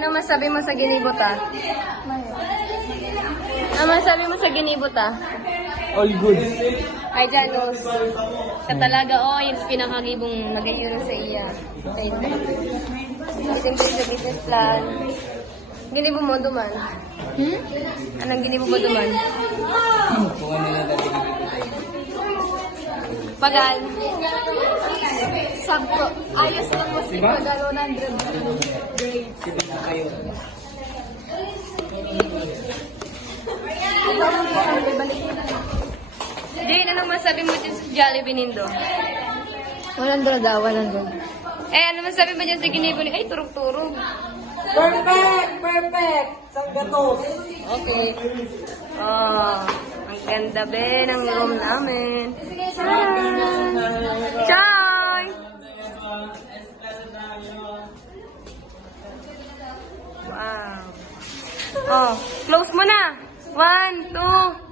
Ano masabi mo sa ginibot ah? Ano masabi mo sa ginibot ah? All good. Ay, Janos. Katalaga, yung pinakagibong nag-ayuro sa iya. Itin ko sa business plan. Ginibo mo duman? Anong ginibo mo duman? Kung ano na dati Pagal. Sabto. Ayos lang mo si Pagal 100 grades. Sige na kayo. Jane, anong masabi mo dyan sa Jollibee Nindo? 100 daw, 100. Ano masabi mo dyan sa ginibo ni... Ay, turog-turog. Perfect! Perfect! Sanggatos! Okay. Ang ganda be ng room namin. Chai! Wow. Close mo na. 1, 2,